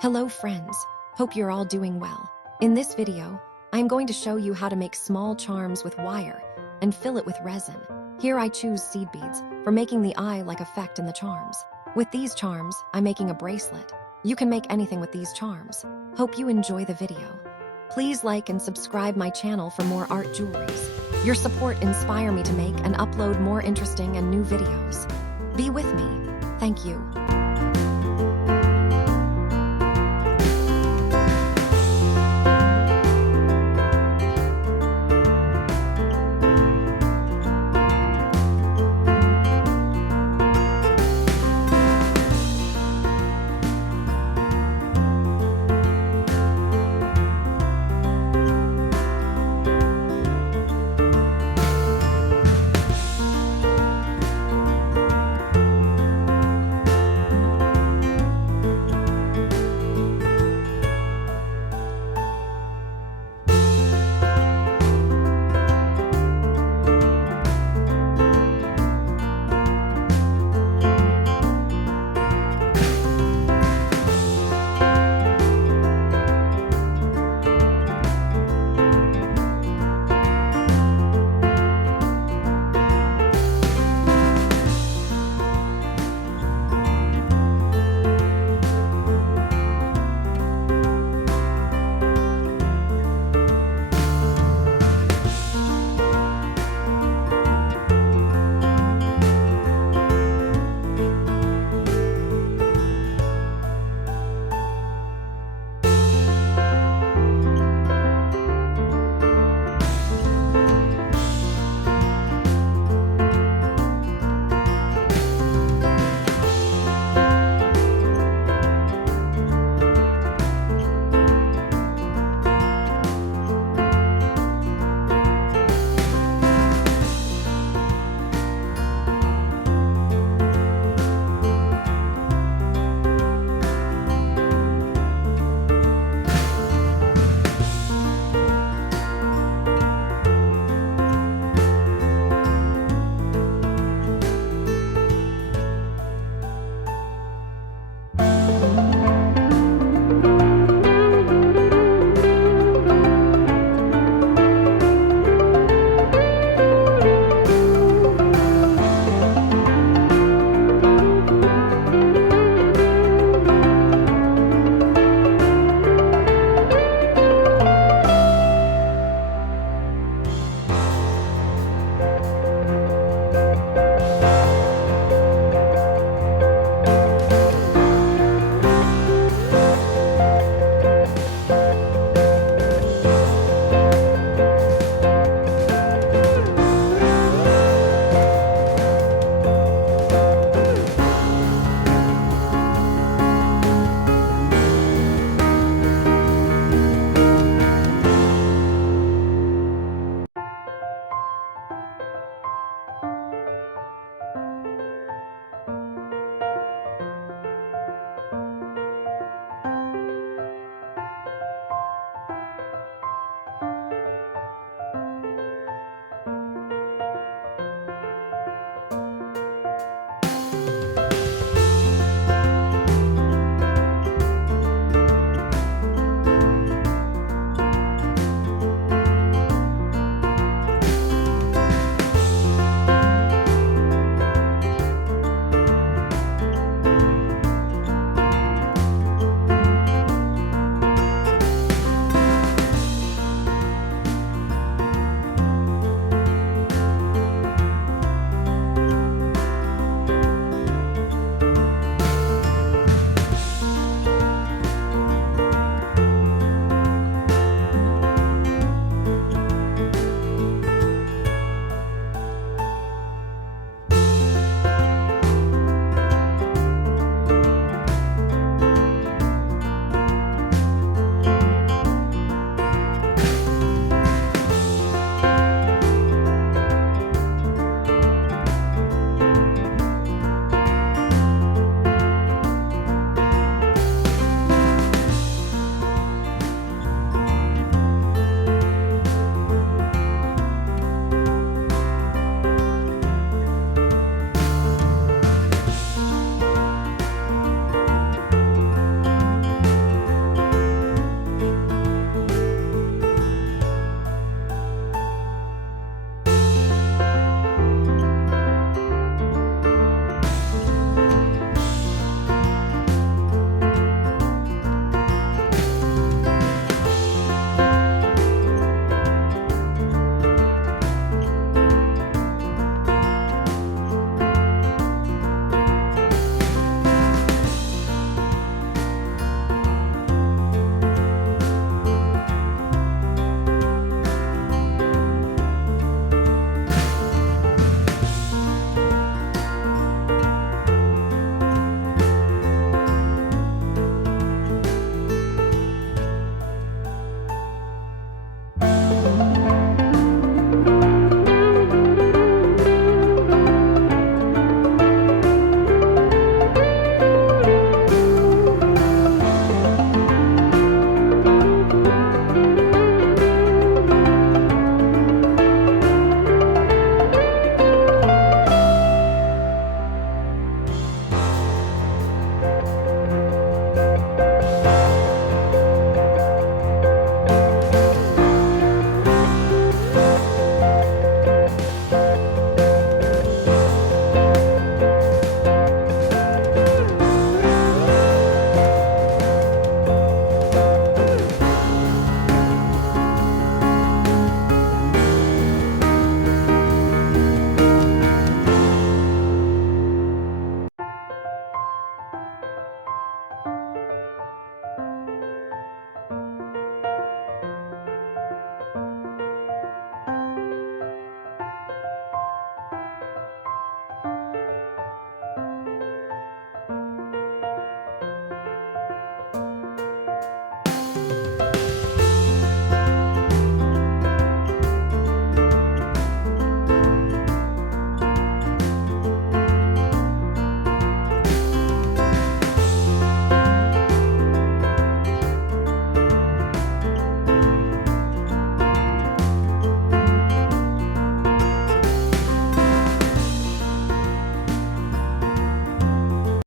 Hello friends, hope you're all doing well. In this video, I'm going to show you how to make small charms with wire and fill it with resin. Here I choose seed beads for making the eye-like effect in the charms. With these charms, I'm making a bracelet. You can make anything with these charms. Hope you enjoy the video. Please like and subscribe my channel for more art jewelries. Your support inspire me to make and upload more interesting and new videos. Be with me. Thank you.